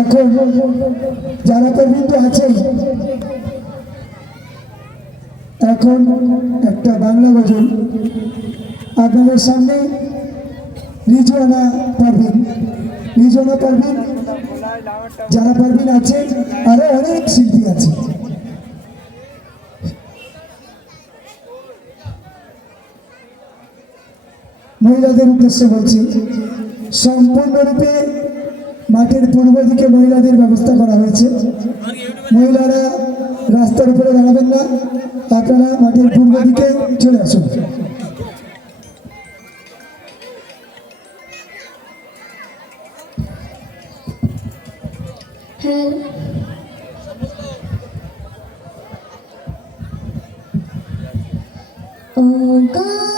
এখন যারা প্রবৃন্দ আছেন, এখন একটা বাংলা গজল আপনাদের সামনে। রিজওয়ানা পারভিন, যারা পারভিন আছে, আরো অনেক শিল্পী আছে। মহিলাদের উদ্দেশ্যে বলছি, সম্পূর্ণরূপে মাঠের পূর্ব দিকে মহিলাদের ব্যবস্থা করা হয়েছে। মহিলারা রাস্তার উপরে দাঁড়াবেন না, আপনারা মাঠের পূর্ব দিকে চলে আসুন। Oh God.